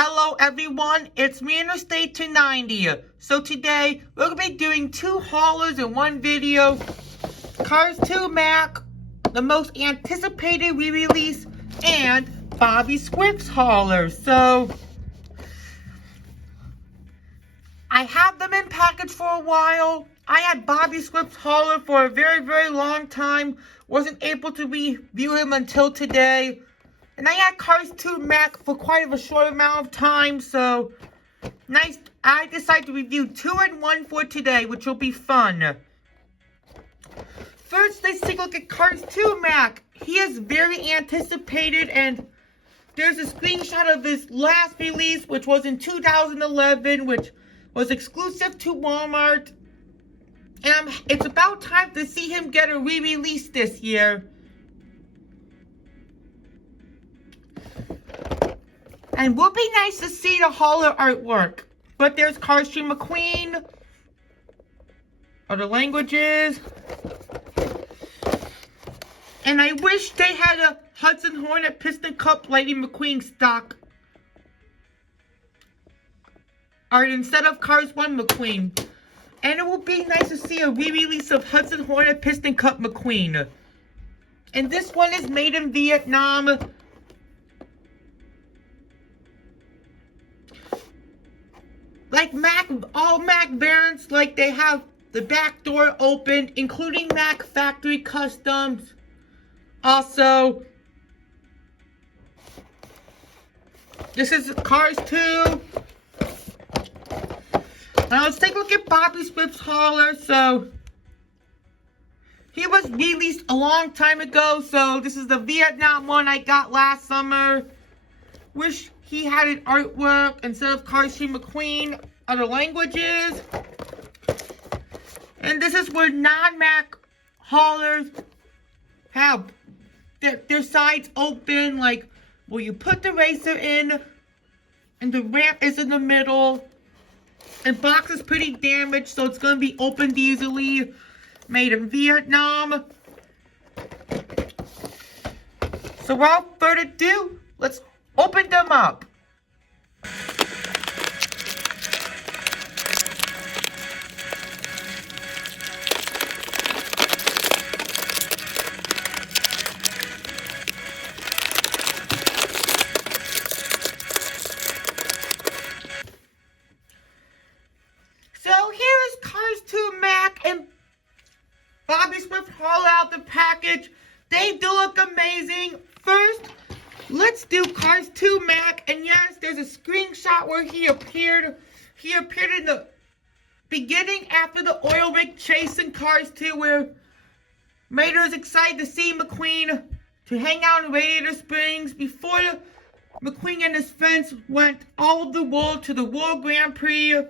Hello everyone, it's me Interstate 290. So today, we're going to be doing two haulers in one video. Cars 2 Mac, the most anticipated re-release, and Bobby Swift's hauler. So, I have them in package for a while. I had Bobby Swift's hauler for a very, very long time. Wasn't able to review him until today. And I had Cars 2 Mac for quite a short amount of time, so nice. I decided to review 2 in 1 for today, which will be fun. First, let's take a look at Cars 2 Mac. He is very anticipated, and there's a screenshot of his last release, which was in 2011, which was exclusive to Walmart. And it's about time to see him get a re-release this year. And would be nice to see the hauler artwork. But there's Cars 3 McQueen. Other languages. And I wish they had a Hudson Hornet Piston Cup Lightning McQueen stock art instead of Cars 1 McQueen. And it would be nice to see a re-release of Hudson Hornet Piston Cup McQueen. And this one is made in Vietnam. Like all Mac variants, like they have the back door open, including Mac Factory Customs. Also, this is Cars 2. Now let's take a look at Bobby Swift's hauler. So, he was released a long time ago. So, this is the Vietnam one I got last summer. Wish he had an artwork instead of Cars 3 McQueen, other languages. And this is where non-Mac haulers have their sides open, like where you put the racer in, and the ramp is in the middle. And box is pretty damaged, so it's going to be opened easily. Made in Vietnam. So without further ado, let's open them up. So here is Cars 2 Mac and Bobby Swift haul out the package. They do look amazing. First, let's do Cars 2 Mac, and yes, there's a screenshot where he appeared. He appeared in the beginning after the oil rig chase in Cars 2, where Mater is excited to see McQueen to hang out in Radiator Springs before McQueen and his friends went all over the world to the World Grand Prix.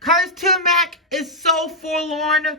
Cars 2 Mac is so forlorn.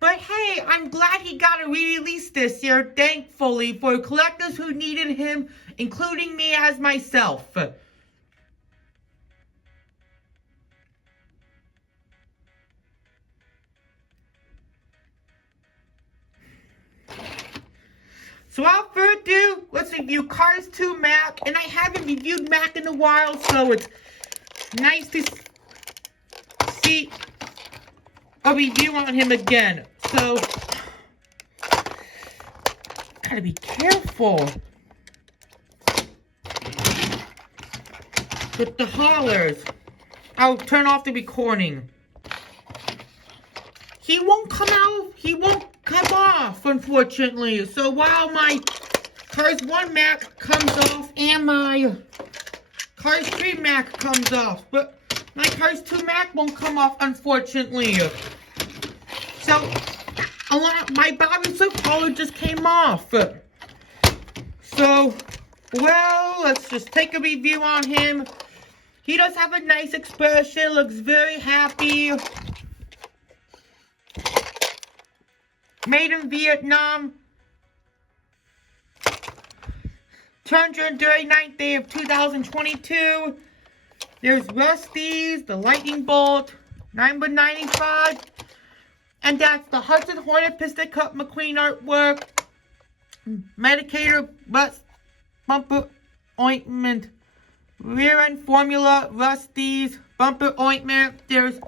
But hey, I'm glad he got a re-release this year, thankfully, for collectors who needed him, including me as myself. So without further ado, let's review Cars 2 Mac. And I haven't reviewed Mac in a while, so it's nice to see a review on him again. So, gotta be careful with the haulers. I'll turn off the recording. He won't come come off, unfortunately. So while my Cars 1 Mac comes off and my Cars 3 Mac comes off, but my Cars 2 Mac won't come off, unfortunately. So, my Bobby Swift hauler just came off. So, well, let's just take a review on him. He does have a nice expression, looks very happy. Made in Vietnam. 239th day of 2022. There's Rusty's, the Lightning Bolt, $9.95. And that's the Hudson Hornet Piston Cup McQueen artwork. Medicator, bumper ointment. Rear end formula, Rusty's bumper ointment. There's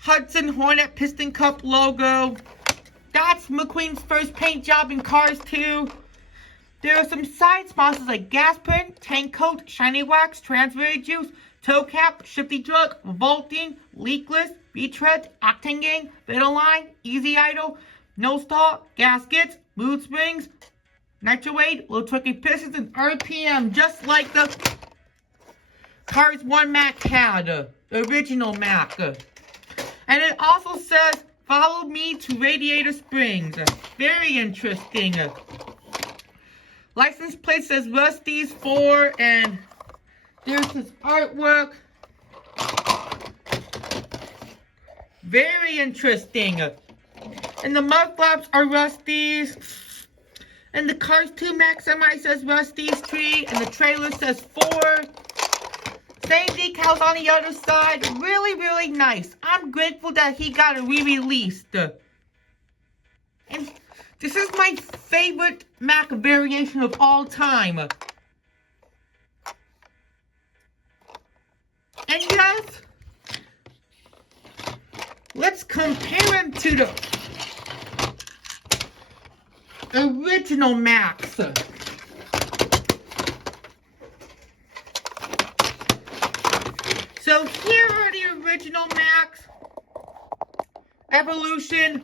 Hudson Hornet piston cup logo. That's McQueen's first paint job in Cars 2. There are some side sponsors like gas print, tank coat, shiny wax, transfer juice, toe cap, shifty drug, vaulting, leakless, retread, acting gang, fiddle line, easy idle, no stall, gaskets, mood springs, nitro aid, low torque pistons, and RPM, just like the Cars 1 Mac had, the original Mac. And it also says, follow me to Radiator Springs. Very interesting. License plate says Rusty's 4, and there's his artwork. Very interesting. And the mud flaps are Rusty's. And the Cars 2 Mac semi says Rusty's tree, and the trailer says 4. Same decals on the other side. Really, really nice. I'm grateful that he got it re-released. And this is my favorite Mac variation of all time. And yes, let's compare him to the original Macs. So here are the original Macs. Evolution.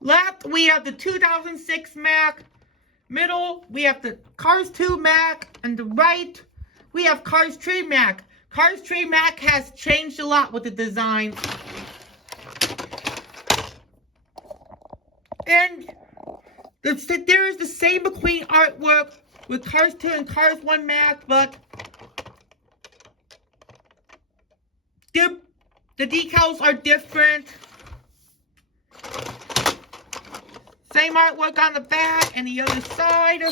Left, we have the 2006 Mac. Middle, we have the Cars 2 Mac. And the right, we have Cars 3 Mac. Cars 3 Mac has changed a lot with the design. And there is the same McQueen artwork with Cars 2 and Cars 1 Mac, but the decals are different. Same artwork on the back and the other side.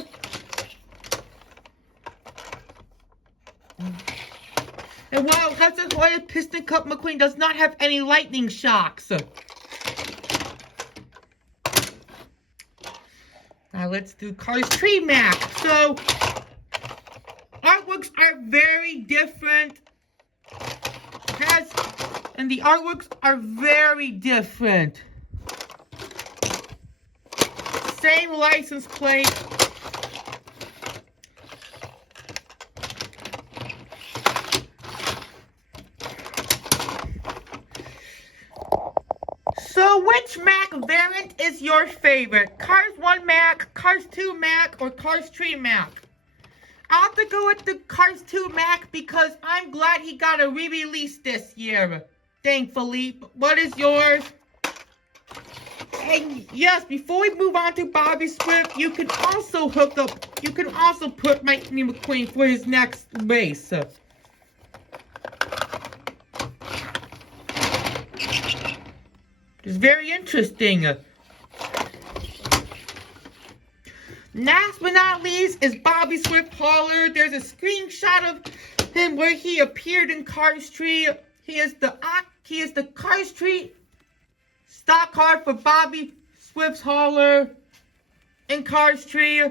And while Hudson Hornet Piston Cup McQueen does not have any lightning shocks. Now let's do Cars 3 Mac. So, artworks are very different. And the artworks are very different. Same license plate. So which Mac variant is your favorite? Cars 1 Mac, Cars 2 Mac, or Cars 3 Mac? I'll have to go with the Cars 2 Mac because I'm glad he got a re-release this year. Thankfully. But what is yours? And yes, before we move on to Bobby Swift, you can also put Mike McQueen for his next race. It's very interesting. Last but not least is Bobby Swift hauler. There's a screenshot of him where he appeared in Cars 3. He is the Cars 3 stock car for Bobby Swift's hauler in Cars 3.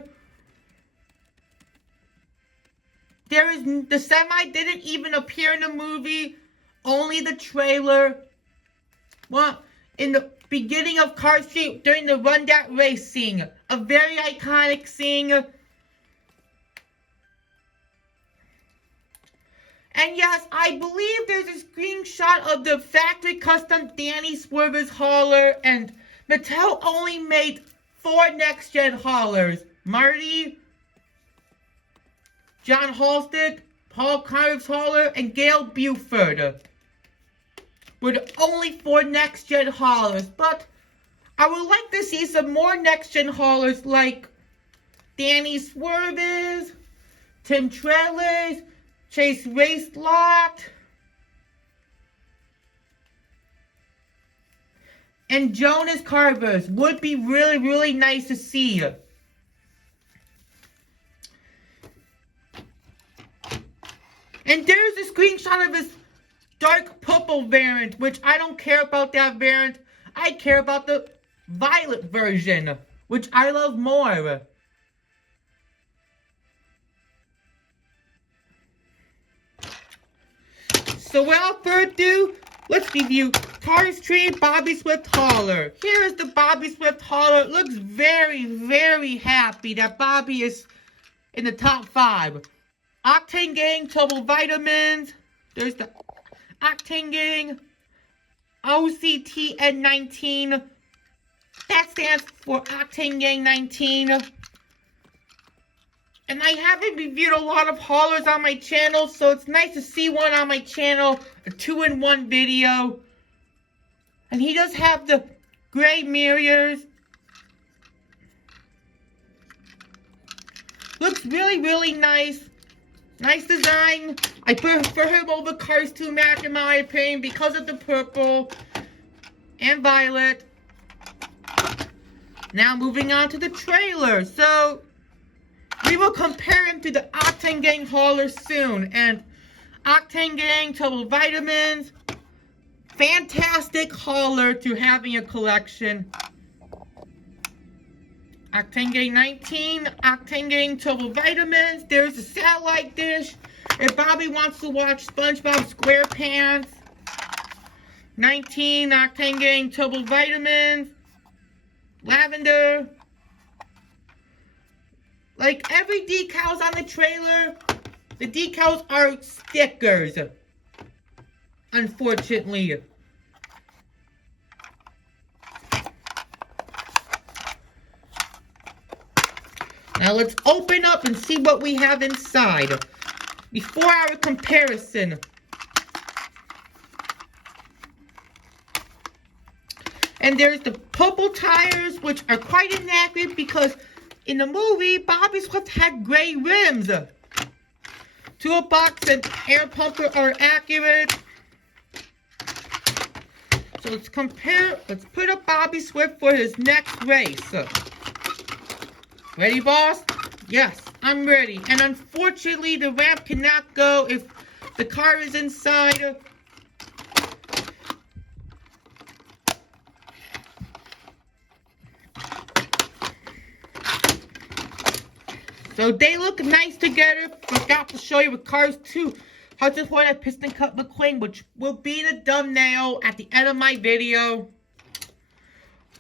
The semi didn't even appear in the movie, only the trailer. Well, in the beginning of Cars 3, during the Run That Race scene, a very iconic scene. And yes, I believe there's a screenshot of the factory custom Danny Swerve's hauler, and Mattel only made 4 next-gen haulers. Marty, John Halstead, Paul Connor's hauler, and Gail Buford were the only 4 next-gen haulers. But I would like to see some more next-gen haulers like Danny Swerve's, Tim Treller's, Chase Racelot, and Jonas Carver's. Would be really, really nice to see. And there's a screenshot of his dark purple variant, which I don't care about that variant. I care about the violet version, which I love more. So without further ado, let's review Cars 3 Bobby Swift hauler. Here is the Bobby Swift hauler. It looks very, very happy that Bobby is in the top 5. Octane Gang Double Vitamins. There's the Octane Gang OCTN19. That stands for Octane Gang 19. And I haven't reviewed a lot of haulers on my channel, so it's nice to see one on my channel, a 2-in-1 video. And he does have the gray mirrors. Looks really, really nice. Nice design. I prefer him over Cars 2 Mac in my opinion because of the purple and violet. Now moving on to the trailer. So we will compare him to the Octane Gang hauler soon. And Octane Gang Double Vitamins, fantastic hauler to having a collection. Octane Gang 19, Octane Gang Double Vitamins. There's a satellite dish if Bobby wants to watch SpongeBob SquarePants. 19, Octane Gang Double Vitamins. Lavender. Like every decals on the trailer, the decals are stickers. Unfortunately. Now let's open up and see what we have inside before our comparison. And there's the purple tires, which are quite inaccurate because in the movie, Bobby Swift had gray rims. Toolbox and air pumper are accurate. So let's compare, let's put up Bobby Swift for his next race. Ready, boss? Yes, I'm ready. And unfortunately, the ramp cannot go if the car is inside. So they look nice together. Forgot to show you with Cars 2 how to avoid a piston cut McQueen, which will be the thumbnail at the end of my video.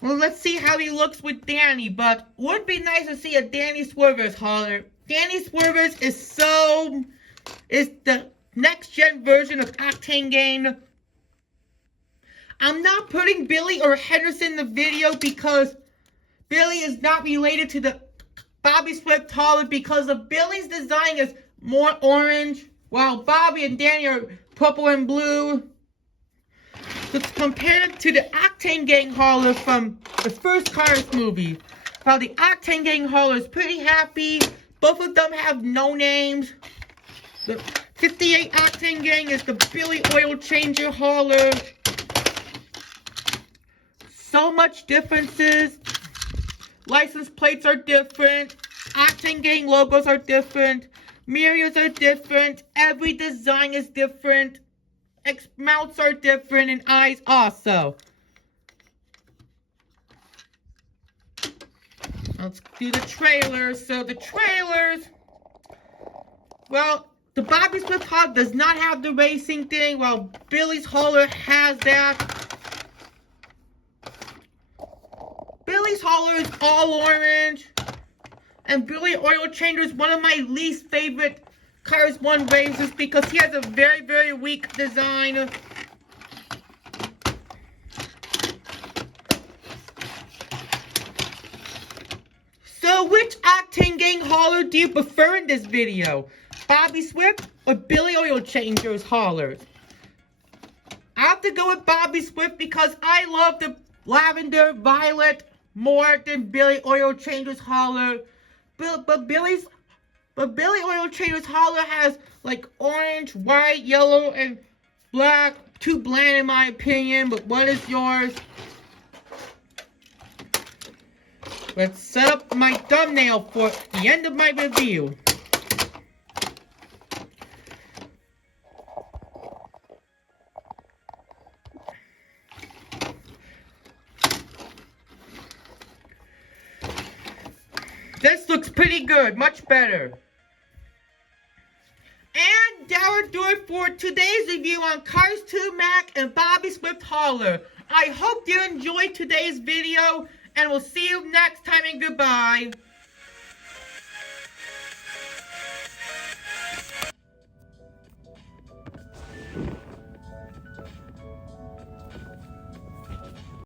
Well, let's see how he looks with Danny, but would be nice to see a Danny Swervers hauler. Danny Swervers is the next gen version of Octane Gang. I'm not putting Billy or Henderson in the video because Billy is not related to the Bobby Swift hauler because of Billy's design is more orange, while Bobby and Danny are purple and blue. Let's compare it to the Octane Gang hauler from the first Cars movie. While the Octane Gang hauler is pretty happy, both of them have no names. The 58 Octane Gang is the Billy Oil Changer hauler. So much differences. License plates are different. Octane Gang logos are different. Mirrors are different. Every design is different. Mouths are different and eyes also. Let's do the trailers. So the trailers, well, the Bobby Swift hauler does not have the racing thing, while Billy's hauler has that. Billy's hauler is all orange. And Billy Oil Changer is one of my least favorite Cars 1 races because he has a very, very weak design. So which Octane Gang hauler do you prefer in this video? Bobby Swift or Billy Oil Changer's haulers? I have to go with Bobby Swift because I love the lavender violet more than Billy Oil Changer's hauler. But Billy Oil Changer's hauler has like orange, white, yellow, and black. Too bland in my opinion, but what is yours? Let's set up my thumbnail for the end of my review. This looks pretty good, much better. And our gonna do it for today's review on Cars 2 Mac and Bobby Swift Hauler. I hope you enjoyed today's video, and we'll see you next time, and goodbye.